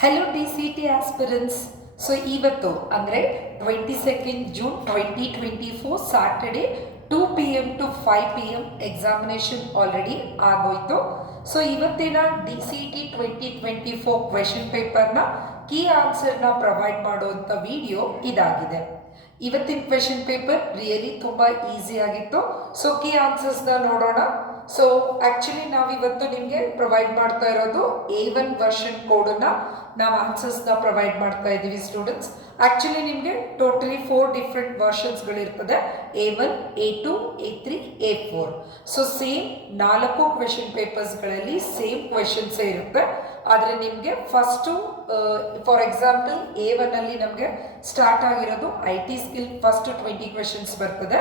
Hello DCT aspirants. So ಇವತ್ತು ಅಂದರೆ 22 June 2024 Saturday 2 PM to 5 PM examination already ಆಗೋಯ್ತು. So ಇವತ್ತಿನ DCT 2024 ಕ್ವೆಶನ್ ಪೇಪರ್ನ ಕೀ ಆನ್ಸರ್ನ ಪ್ರೊವೈಡ್ ಮಾಡುವಂಥ ವಿಡಿಯೋ ಇದಾಗಿದೆ. ಇವತ್ತಿನ ಕ್ವೆಶನ್ ಪೇಪರ್ ರಿಯಲಿ ತುಂಬ ಈಸಿ ಆಗಿತ್ತು. ಸೊ ಕೀ ಆನ್ಸರ್ಸ್ನ ನೋಡೋಣ. ಸೊ ಆ್ಯಕ್ಚುಲಿ ನಾವಿವತ್ತು ನಿಮಗೆ ಪ್ರೊವೈಡ್ ಮಾಡ್ತಾ ಇರೋದು A1 ವರ್ಷನ್ ಕೋಡನ್ನು ನಾವು ಆನ್ಸರ್ಸ್ನ ಪ್ರೊವೈಡ್ ಮಾಡ್ತಾ ಇದ್ದೀವಿ ಸ್ಟೂಡೆಂಟ್ಸ್. ಆ್ಯಕ್ಚುಲಿ ನಿಮಗೆ ಟೋಟಲಿ 4 ಡಿಫ್ರೆಂಟ್ ವರ್ಷನ್ಸ್ಗಳಿರ್ತದೆ, A1, A2, A3, A4. So same 4 question ಪೇಪರ್ಸ್ಗಳಲ್ಲಿ ಸೇಮ್ ಕ್ವೆಶನ್ಸೇ ಇರುತ್ತೆ. ಆದರೆ ನಿಮಗೆ ಫಸ್ಟು ಫಾರ್ ಎಕ್ಸಾಂಪಲ್ A1ಅಲ್ಲಿ ನಮಗೆ ಸ್ಟಾರ್ಟ್ ಆಗಿರೋದು IT ಸ್ಕಿಲ್ ಫಸ್ಟ್ 20 ಕ್ವೆಶನ್ಸ್ ಬರ್ತದೆ,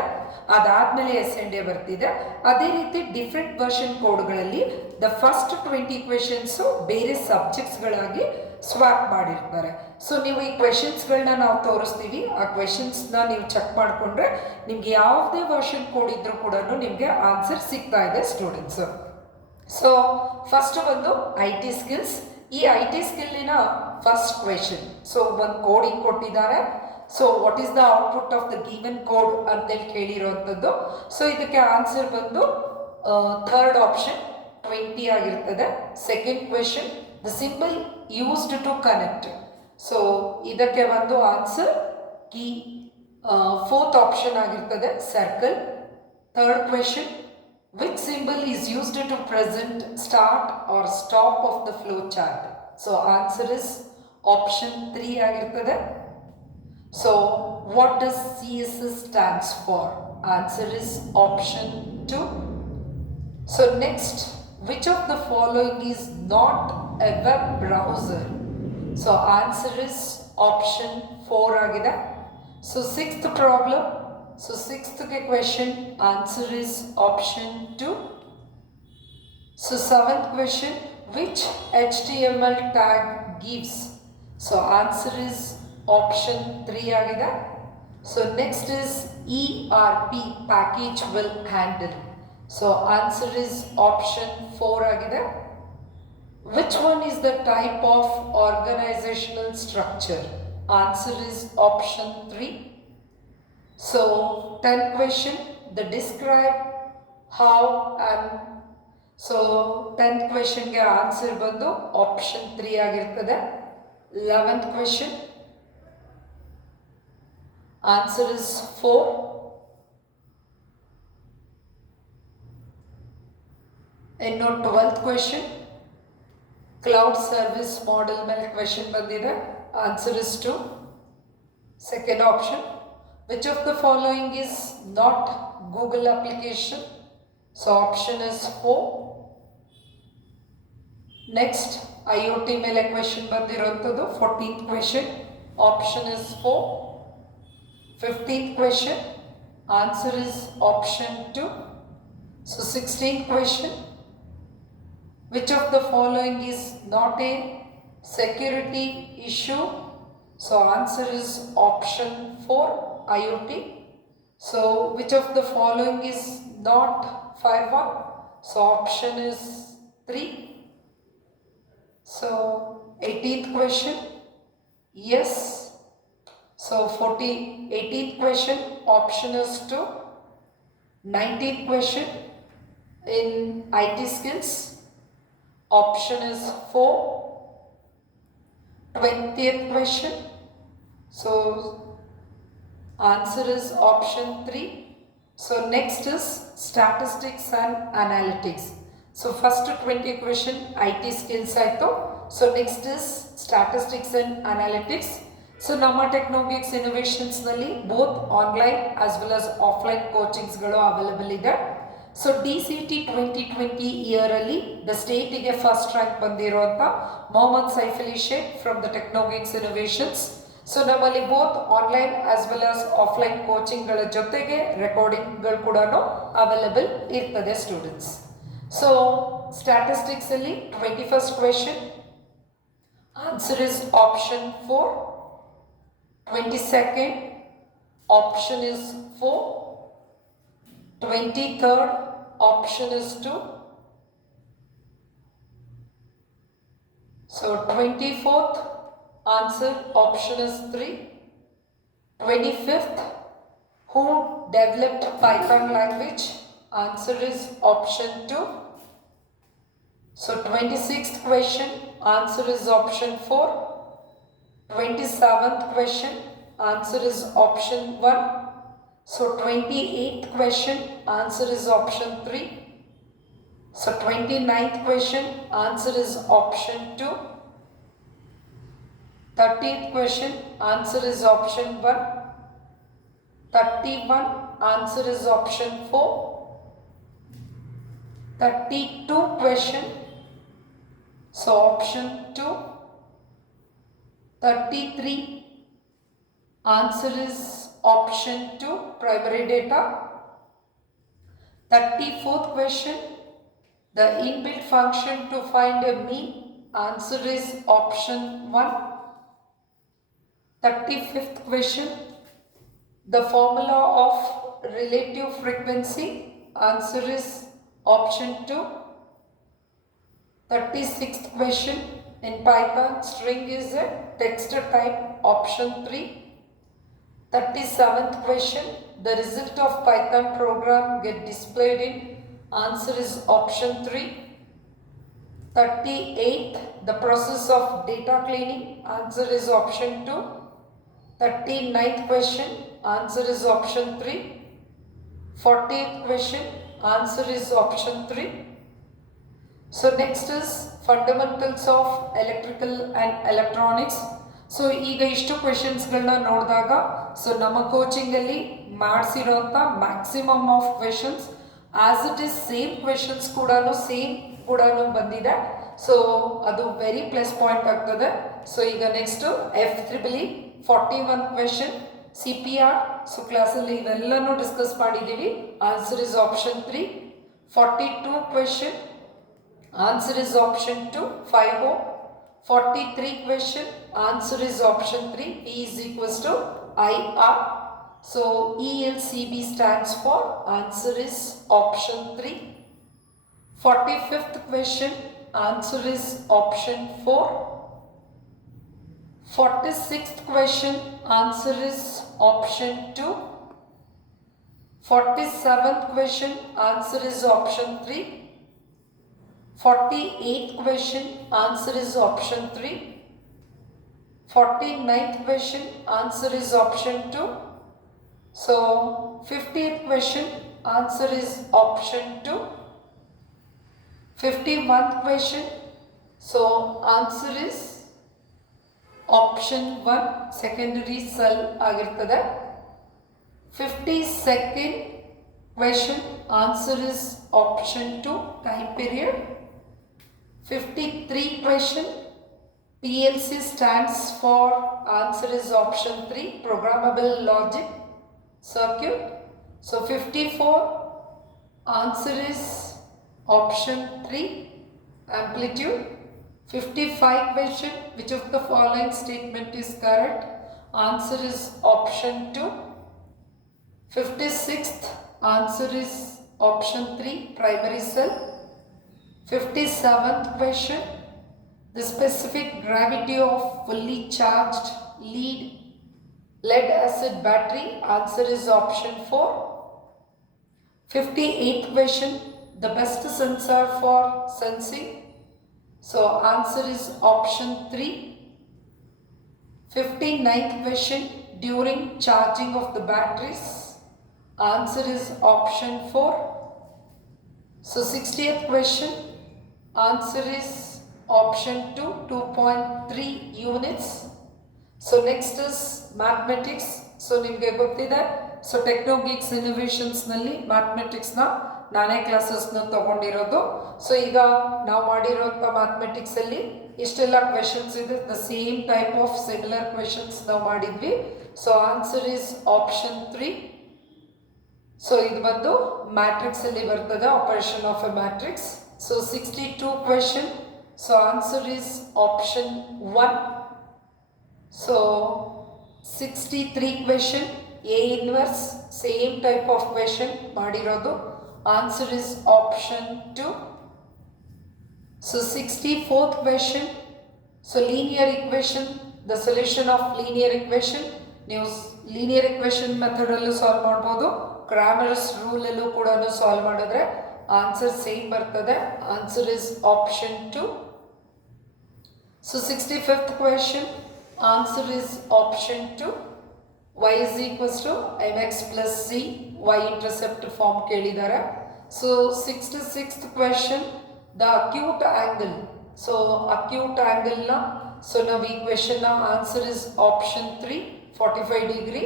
ಅದಾದಮೇಲೆ SND ಬರ್ತಿದೆ. ಅದೇ ರೀತಿ ಡಿಫ್ರೆಂಟ್ ವರ್ಷನ್ ಕೋಡ್ಗಳಲ್ಲಿ ದ ಫಸ್ಟ್ 20 ಕ್ವೆಶನ್ಸು ಬೇರೆ ಸಬ್ಜೆಕ್ಟ್ಸ್ಗಳಾಗಿ ಸ್ವಾಪ್ ಮಾಡಿರ್ತಾರೆ. ಸೊ ನೀವು ಈ ಕ್ವೆಶನ್ಸ್ಗಳನ್ನ ನಾವು ತೋರಿಸ್ತೀವಿ, ಆ ಕ್ವೆಶನ್ಸ್ನ ನೀವು ಚೆಕ್ ಮಾಡಿಕೊಂಡ್ರೆ ನಿಮ್ಗೆ ಯಾವುದೇ ವರ್ಷನ್ ಕೋಡ್ ಇದ್ರೂ ಕೂಡ ನಿಮಗೆ ಆನ್ಸರ್ ಸಿಗ್ತಾ ಇದೆ ಸ್ಟೂಡೆಂಟ್ಸು. ಸೊ ಫಸ್ಟ್ ಒಂದು IT ಸ್ಕಿಲ್ಸ್. ಈ IT ಸ್ಕಿಲ್ಲಿನ ಫಸ್ಟ್ ಕ್ವೆಶನ್, ಸೊ ಒಂದು ಕೋಡಿಂಗ್ ಕೊಟ್ಟಿದ್ದಾರೆ. So what is the output of the given code ಅಂತೇಳಿ ಕೇಳಿರೋವಂಥದ್ದು. ಸೊ ಇದಕ್ಕೆ ಆನ್ಸರ್ ಬಂದು ಥರ್ಡ್ ಆಪ್ಷನ್ 20 ಆಗಿರ್ತದೆ. Second question, the symbol used to connect. So ಇದಕ್ಕೆ ಒಂದು ಆನ್ಸರ್ ಕೀ ಫೋರ್ತ್ ಆಪ್ಷನ್ ಆಗಿರ್ತದೆ, circle. Third question, which symbol is used to present start or stop of the flow chart? So answer is option 3 ಆಗಿರ್ತದೆ. So what does CSS stands for? Answer is option 2. So next, which of the following is not a web browser? So answer is option 4 ಆಗಿದೆ. So sixth problem. So sixth question, answer is option 2. So seventh question, which HTML tag gives? So answer is option 3 agida. So next is ERP package will handle. So answer is option 4 agida. Which one is the type of organizational structure? Answer is option 3. So 10th question, the describe how and so 10th question ಗೆ ಆನ್ಸರ್ ಬಂದು ಆಪ್ಷನ್ 3 ಆಗಿರ್ತದೆ. 11th question, answer is 4. ಇನ್ನು 12th question, cloud service model ಮೇಲೆ ಕ್ವೆಶನ್ ಬಂದಿದೆ. Answer is 2. Second option, which of the following is not Google application? So option is 4. Next, IoT ಮೇಲೆ ಕ್ವೆಶನ್ ಬಂದಿರೋಂಥದ್ದು 14th question, option is 4. 15th question, answer is option 2. So 16th question, which of the following is not a security issue? So answer is option 4, IoT. So which of the following is not firewall? So option is 3. So 18th question, yes. So 18th question, option is 2. 19th question, in IT skills, option is 4. 20th question, so answer is option 3. So next is statistics and analytics. So first 20 question IT skills ಆಯಿತು. So next is statistics and analytics. So ನಮ್ಮ Technogeeks ಇನೋವೇಷನ್ಸ್ನಲ್ಲಿ both online as well as offline ಕೋಚಿಂಗ್ಸ್ಗಳು available ಇದೆ. So DCT 2020 ಇಯರಲ್ಲಿ the ಸ್ಟೇಟಿಗೆ first rank ಬಂದಿರುವಂಥ Mohammed Saif Ali Sheikh from the Technogeeks Innovations. So ನಮ್ಮಲ್ಲಿ both online as well as offline ಕೋಚಿಂಗ್ಗಳ ಜೊತೆಗೆ ರೆಕಾರ್ಡಿಂಗ್ಗಳು ಕೂಡ ಅವೈಲೇಬಲ್ ಇರ್ತದೆ ಸ್ಟೂಡೆಂಟ್ಸ್. ಸೊ ಸ್ಟ್ಯಾಟಿಸ್ಟಿಕ್ಸಲ್ಲಿ 21st question, answer is option 4. 22nd, option is 4. 23rd, option is 2. So 24th answer option is 3. 25th, who developed Python language? Answer is option 2. So 26th question, answer is option 4. 27th question, answer is option 1. So 28th question, answer is option 3. So 29th question, answer is option 2. 30th question, answer is option 1. 31, answer is option 4. 32 question, so option 2. 33, answer is option 2, primary data. 34th question, the inbuilt function to find a mean, answer is option 1. 35th question, the formula of relative frequency, answer is option 2. 36th question, in Python string is a text type, option 3. 37th question, the result of Python program get displayed in, answer is option 3. 38th, the process of data cleaning, answer is option 2. 39th question, answer is option 3. 40th question, answer is option 3. So next is fundamentals of electrical and electronics. So ಈಗ ಇಷ್ಟು ಕ್ವೆಶನ್ಸ್ಗಳನ್ನ ನೋಡಿದಾಗ so ನಮ್ಮ ಕೋಚಿಂಗಲ್ಲಿ ಮಾಡಿಸಿರೋಂಥ maximum of questions as it is same questions ಕೂಡ ಬಂದಿದೆ. So ಅದು ವೆರಿ ಪ್ಲಸ್ ಪಾಯಿಂಟ್ ಆಗ್ತದೆ. ಸೊ ಈಗ next F3 41 question CPR. So ಕ್ಲಾಸಲ್ಲಿ ಇವೆಲ್ಲನೂ ಡಿಸ್ಕಸ್ ಮಾಡಿದ್ದೀವಿ. Answer is option 3. 42 question, answer is option 2, 50. 43 question, answer is option 3, P is equals to IR. So ELCB stands for, answer is option 3. 45th question, answer is option 4. 46th question, answer is option 2. 47th question, answer is option 3. 48th question, answer is option 3. 49th question, answer is option 2. So 50th question, answer is option 2. 51st question, so answer is option 1, secondary cell ಆಗಿರ್ತದೆ. 52nd question, answer is option 2, time period. 53 question, PLC stands for, answer is option 3, programmable logic circuit. So 54, answer is option 3, amplitude. 55 question, which of the following statement is correct? Answer is option 2. 56th, answer is option 3, primary cell. 57th question, the specific gravity of fully charged lead acid battery, answer is option 4. 58th question, the best sensor for sensing, so answer is option 3. 59th question, during charging of the batteries, answer is option 4. So 60th question, answer is option 2, 2.3 units. So next is mathematics. So ನಿಮಗೆ ಗೊತ್ತಿದೆ, ಸೊ ಟೆಕ್ನೋಗಿಕ್ಸ್ ಇನೋವೇಷನ್ಸ್ನಲ್ಲಿ ಮ್ಯಾಥಮೆಟಿಕ್ಸ್ನ ನಾನೇ ಕ್ಲಾಸಸ್ನ ತೊಗೊಂಡಿರೋದು. ಸೊ ಈಗ ನಾವು ಮಾಡಿರೋಂಥ ಮ್ಯಾಥಮೆಟಿಕ್ಸಲ್ಲಿ ಇಷ್ಟೆಲ್ಲ ಕ್ವೆಶನ್ಸ್ ಇದೆ, the same type of similar questions ನಾವು ಮಾಡಿದ್ವಿ. So answer is option 3. ಸೊ ಇದು ಬಂದು ಮ್ಯಾಟ್ರಿಕ್ಸಲ್ಲಿ ಬರ್ತದೆ, operation of A matrix. So 62 question, so answer is option 1. So 63 question, A inverse, same type of question ಮಾಡಿರೋದು, answer is option 2. So 64th question, so linear equation, the solution of linear equation ನೀವು linear equation ಮೆಥಡಲ್ಲೂ ಸಾಲ್ವ್ ಮಾಡ್ಬೋದು, ಕ್ರಾಮರ್ಸ್ ರೂಲಲ್ಲೂ ಕೂಡ ಸಾಲ್ವ್ ಮಾಡಿದ್ರೆ answer same ಬರ್ತದೆ. Answer is option 2. So 65th question, answer is option 2. y is equals to mx plus c, y intercept form ಕೇಳಿದ್ದಾರೆ. So 66th question, the acute angle. So acute ಆಂಗಲ್ನ so ನಾವು ಈ ಕ್ವೆಶನ್ನ answer is option 3, 45 degree.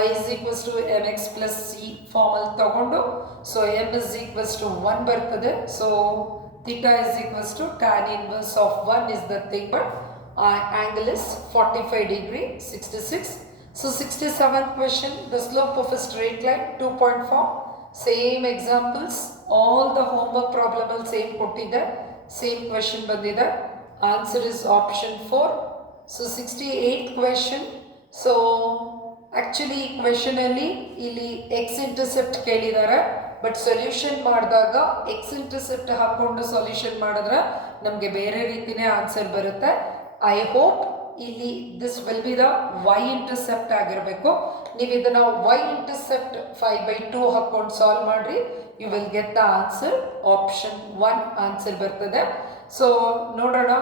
y is equals to mx plus c ಫಾರ್ಮಲ್ಲಿ ತಗೊಂಡು so m is equals to 1 ಬರ್ತದೆ. So theta is equals to tan inverse of 1 is the thing, but angle is 45 degree. 66. So 67th question, the slope of a straight line 2.4. Same examples, all the homework problem same kottide, same question bandide. Answer is option 4. So 68th question. So actually question alli illi x intercept ಕೇಳಿದ್ದಾರೆ, but solution ಮಾಡಿದಾಗ x intercept ಹಾಕ್ಕೊಂಡು solution ಮಾಡಿದ್ರೆ ನಮಗೆ ಬೇರೆ ರೀತಿನೇ answer ಬರುತ್ತೆ. I hope ಇಲ್ಲಿ this will be the y intercept ಆಗಿರಬೇಕು. ನೀವು ಇದನ್ನು ವೈ ಇಂಟರ್ಸೆಪ್ಟ್ 5/2 ಹಾಕ್ಕೊಂಡು ಸಾಲ್ವ್ ಮಾಡಿರಿ, you will get the answer option 1 answer ಬರ್ತದೆ. ಸೊ ನೋಡೋಣ.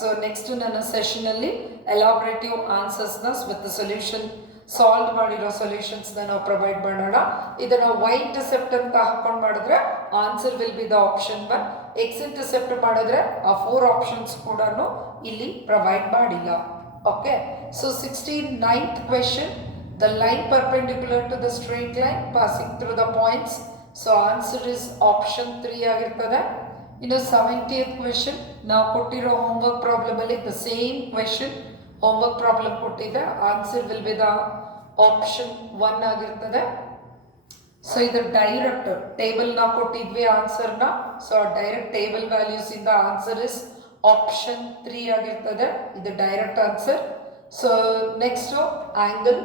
ಸೊ ನೆಕ್ಸ್ಟ್ ನನ್ನ ಸೆಷನಲ್ಲಿ ಎಲಾಬ್ರೇಟಿವ್ ಆನ್ಸರ್ಸ್ನ ವಿತ್ ಸೊಲ್ಯೂಷನ್ ಸಾಲ್ವ್ ಮಾಡಿರೋ ಸೊಲ್ಯೂಷನ್ಸ್ನ ನಾವು ಪ್ರೊವೈಡ್ ಮಾಡೋಣ. ಇದನ್ನು ವೈ ಇಂಟರ್ಸೆಪ್ಟ್ ಅಂತ ಹಾಕೊಂಡು ಮಾಡಿದ್ರೆ answer will be the option 1. X intercept ಮಾಡಿದ್ರೆ ಆ 4 ಆಪ್ಷನ್ಸ್ ಕೂಡ ಇಲ್ಲಿ ಪ್ರೊವೈಡ್ ಮಾಡಿಲ್ಲ. Okay. So 69th question, the line perpendicular to the straight line passing through the points. So answer is option 3 ಆಗಿರ್ತದೆ. ಇನ್ನು 70th ಕ್ವೆಶನ್, ನಾವು ಕೊಟ್ಟಿರೋ ಹೋಮ್ವರ್ಕ್ ಪ್ರಾಬ್ಲಮ್ ಅಲ್ಲಿ the same question homework problem ಕೊಟ್ಟಿದೆ. Answer will be the option 1 ಆಗಿರ್ತದೆ. So ಇದು direct table ನಾವು ಕೊಟ್ಟಿದ್ವಿ ಆನ್ಸರ್ನ. ಸೊ ಡೈರೆಕ್ಟ್ ಟೇಬಲ್ ವ್ಯಾಲ್ಯೂಸ್ ಇಂದ ಆನ್ಸರ್ ಇಸ್ ಆಪ್ಷನ್ 3 ಆಗಿರ್ತದೆ. ಇದು direct answer. So next angle.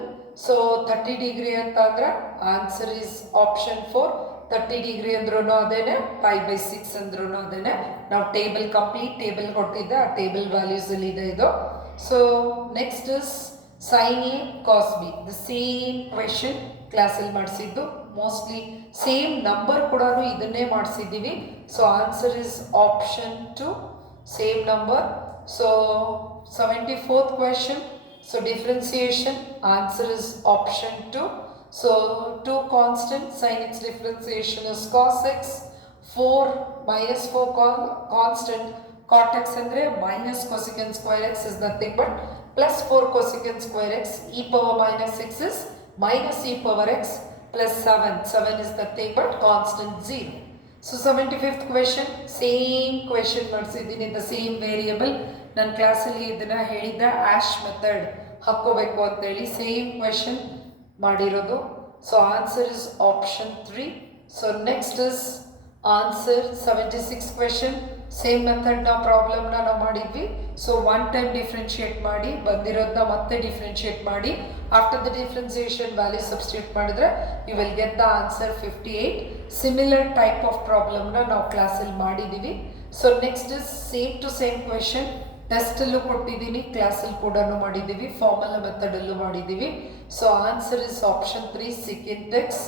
So 30 ಡಿಗ್ರಿ ಅಂತ ಅಂದ್ರೆ ಆನ್ಸರ್ ಇಸ್ ಆಪ್ಷನ್ 4. 30 ಡಿಗ್ರಿ ಅಂದ್ರೂ ಅದೇನೆ, 5/6 ಅಂದ್ರೂ ಅದೇನೆ. ನಾವು ಟೇಬಲ್ ಕಂಪ್ಲೀಟ್ ಟೇಬಲ್ ಕೊಟ್ಟಿದ್ದೆ, ಆ ಟೇಬಲ್ ವ್ಯಾಲ್ಯೂಸ್ ಅಲ್ಲಿ ಇದೆ ಇದು. So next is sin A cos B. The same question class ಅಲ್ಲಿ ಮಾಡಿಸಿದ್ದು, ಮೋಸ್ಟ್ಲಿ ಸೇಮ್ ನಂಬರ್ ಕೂಡ ಇದನ್ನೇ ಮಾಡಿಸಿದ್ದೀವಿ. So answer is option 2, same number. So 74th question, so differentiation, answer is option 2. So 2 constant, sin its differentiation is cos x. 4 minus 4 constant, cot x ಅಂದರೆ minus cosecant square x is nothing but plus 4 cosecant square x. e power minus 6 is minus e power x plus 7. 7 is nothing but constant 0. So 75th question, same question ಮಾಡಿಸಿದ್ದೀನಿ, the same variable. ನನ್ನ ಕ್ಲಾಸಲ್ಲಿ ಇದನ್ನು ಹೇಳಿದ್ದ ಆಶ್ method ಹಾಕ್ಕೋಬೇಕು ಅಂತೇಳಿ same question ಮಾಡಿರೋದು. So answer is option 3. So next is answer 76th question. Same ಮೆಥಡ್ನ ಪ್ರಾಬ್ಲಮ್ನ ನಾವು ಮಾಡಿದ್ವಿ. ಸೊ 1 ಟೈಮ್ ಡಿಫ್ರೆನ್ಷಿಯೇಟ್ ಮಾಡಿ ಬಂದಿರೋದನ್ನ ಮತ್ತೆ ಡಿಫ್ರೆನ್ಷಿಯೇಟ್ ಮಾಡಿ after the differentiation value substitute ಮಾಡಿದ್ರೆ you will get the answer 58. Similar type of ಪ್ರಾಬ್ಲಮ್ನ ನಾವು ಕ್ಲಾಸಲ್ಲಿ ಮಾಡಿದ್ದೀವಿ. So next is same to same question, ಟೆಸ್ಟಲ್ಲೂ ಕೊಟ್ಟಿದ್ದೀನಿ, ಕ್ಲಾಸಲ್ಲಿ ಕೂಡ ಮಾಡಿದ್ದೀವಿ, ಫಾರ್ಮಲ್ ಮೆಥಡಲ್ಲೂ ಮಾಡಿದ್ದೀವಿ. So answer is option 3, second x.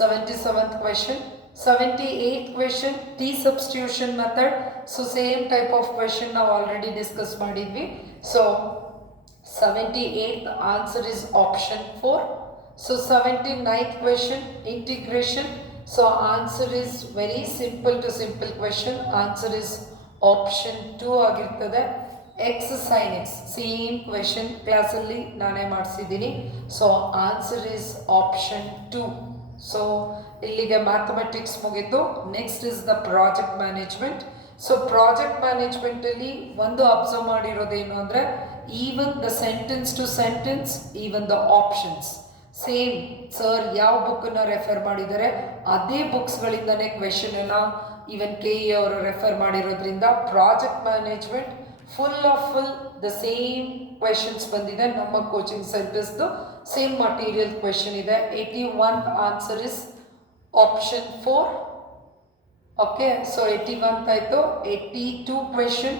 77th question. 78th question, T substitution method. So same type of question now already discussed ಮಾಡಿದ್ವಿ. So 78th answer is option 4. So 79th question, integration. So answer is very simple to simple question. Answer is option 2 ಆಗಿರ್ತದೆ. x sin x same question class ಅಲ್ಲಿ ನಾನೇ ಮಾಡಿಸಿದ್ದೀನಿ. So answer is option 2. So ಇಲ್ಲಿಗೆ mathematics ಮುಗಿತು. Next is the project management. So project ಮ್ಯಾನೇಜ್ಮೆಂಟಲ್ಲಿ ಒಂದು observe ಮಾಡಿರೋದೇನು ಅಂದರೆ even the sentence to sentence, even the options same. Sir ಯಾವ ಬುಕ್ಕನ್ನು ರೆಫರ್ ಮಾಡಿದ್ದಾರೆ ಅದೇ ಬುಕ್ಸ್ಗಳಿಂದನೇ ಕ್ವೆಶನನ್ನು ಈವನ್ ಕೆ ಇ ಅವರು ರೆಫರ್ ಮಾಡಿರೋದ್ರಿಂದ project management full the same questions ಬಂದಿದೆ. ನಮ್ಮ ಕೋಚಿಂಗ್ ಸೆಂಟರ್ಸ್ದು ಸೇಮ್ ಮಟೀರಿಯಲ್ ಕ್ವೆಶನ್ ಇದೆ. 81 answer is option 4. Okay. So 81 ಆಯಿತು. 82 ಕ್ವೆಶನ್,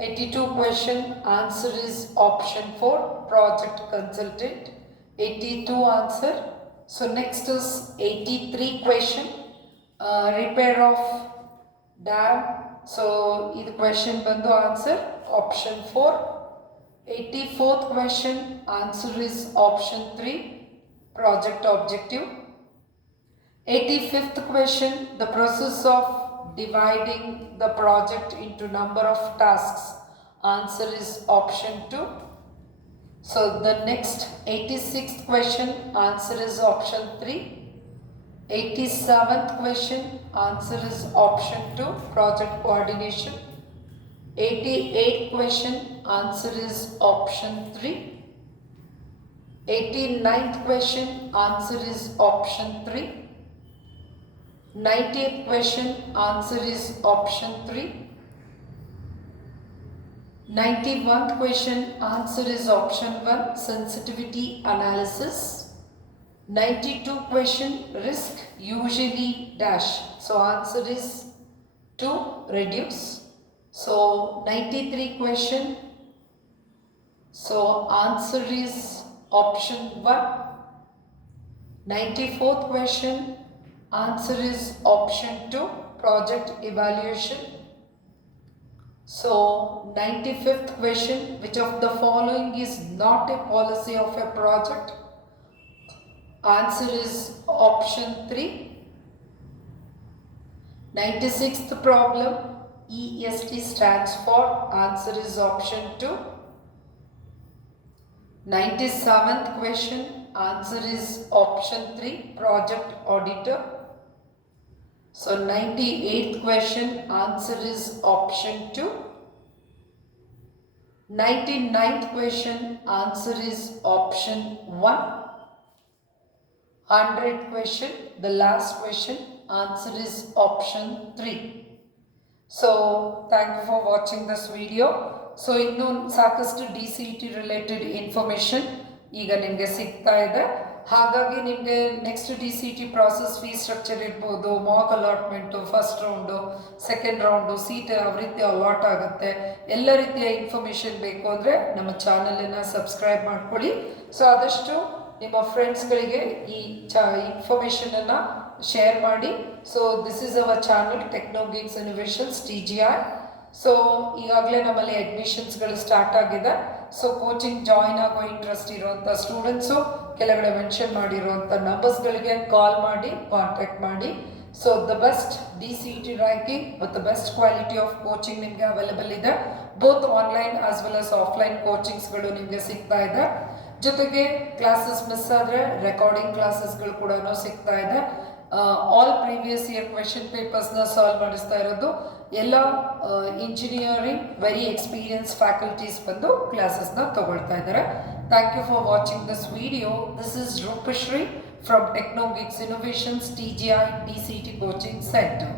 82 question, answer is option 4, project consultant. 82 answer. So next is 83 question, repair of dam. So this question bandu answer option 4. 84th question, answer is option 3, project objective. 85th question, the process of dividing the project into number of tasks. Answer is option 2. So the next 86th question, answer is option 3. 87th question, answer is option 2, project coordination. 88th question, answer is option 3. 89th question, answer is option 3. 90th question, answer is option 3. 91st question, answer is option 1, sensitivity analysis. 92 question, risk usually dash. So answer is 2, reduce. So 93 question, so answer is option 1. 94th question, answer is option 2, project evaluation. So 95th question, which of the following is not a policy of a project? Answer is option 3. 96th problem, EST stands for, answer is option 2. 97th question, answer is option 3, project auditor. So 98th question, answer is option 2. 99th question, answer is option 1. 100th question, the last question, answer is option 3. So thank you for watching this video. So ಇನ್ನು ಸಾಕಷ್ಟು DCET related information ಈಗ ನಿಮಗೆ ಸಿಗ್ತಾ ಇದೆ. ಹಾಗಾಗಿ ನಿಮಗೆ next DCET process, fee structure ಇರ್ಬೋದು, mock allotment, first round, second round, seat ಯಾವ ರೀತಿ ಅಲಾಟ್ ಆಗುತ್ತೆ, ಎಲ್ಲ ರೀತಿಯ ಇನ್ಫಾರ್ಮೇಷನ್ ಬೇಕು ಅಂದರೆ ನಮ್ಮ ಚಾನಲನ್ನು ಸಬ್ಸ್ಕ್ರೈಬ್ ಮಾಡ್ಕೊಳ್ಳಿ. ಸೊ ಆದಷ್ಟು ನಿಮ್ಮ ಫ್ರೆಂಡ್ಸ್ಗಳಿಗೆ ಈ ಇನ್ಫಾರ್ಮೇಷನನ್ನು ಶೇರ್ ಮಾಡಿ. So this is our channel Techno Geeks Innovations TGI. So ಈಗಾಗಲೇ ನಮ್ಮಲ್ಲಿ ಅಡ್ಮಿಷನ್ಸ್ಗಳು ಸ್ಟಾರ್ಟ್ ಆಗಿದೆ. ಸೊ ಕೋಚಿಂಗ್ ಜಾಯಿನ್ ಆಗೋ ಇಂಟ್ರೆಸ್ಟ್ ಇರುವಂಥ ಸ್ಟೂಡೆಂಟ್ಸು ಕೆಳಗಡೆ ಮೆನ್ಷನ್ ಮಾಡಿರುವಂಥ ನಂಬರ್ಸ್ಗಳಿಗೆ ಕಾಲ್ ಮಾಡಿ ಕಾಂಟ್ಯಾಕ್ಟ್ ಮಾಡಿ. So the best DCET ranking with the best quality of coaching ನಿಮಗೆ ಅವೈಲೇಬಲ್ ಇದೆ. Both online as well as offline ಕೋಚಿಂಗ್ಸ್ಗಳು ನಿಮಗೆ ಸಿಗ್ತಾ ಇದೆ. ಜೊತೆಗೆ ಕ್ಲಾಸಸ್ ಮಿಸ್ ಆದರೆ ರೆಕಾರ್ಡಿಂಗ್ ಕ್ಲಾಸಸ್ಗಳು ಕೂಡ ಸಿಗ್ತಾ ಇದೆ. ಆಲ್ ಪ್ರೀವಿಯಸ್ ಇಯರ್ ಕ್ವೆಶನ್ ಪೇಪರ್ಸ್ನ ಸಾಲ್ವ್ ಮಾಡಿಸ್ತಾ ಇರೋದು. ಎಲ್ಲ ಇಂಜಿನಿಯರಿಂಗ್ ವೆರಿ ಎಕ್ಸ್ಪೀರಿಯನ್ಸ್ ಫ್ಯಾಕಲ್ಟೀಸ್ ಬಂದು ಕ್ಲಾಸಸ್ನ ತಗೊಳ್ತಾ ಇದ್ದಾರೆ. Thank you for watching this video. This is Rupashree from Techno Geeks Innovations TGI DCET coaching centre.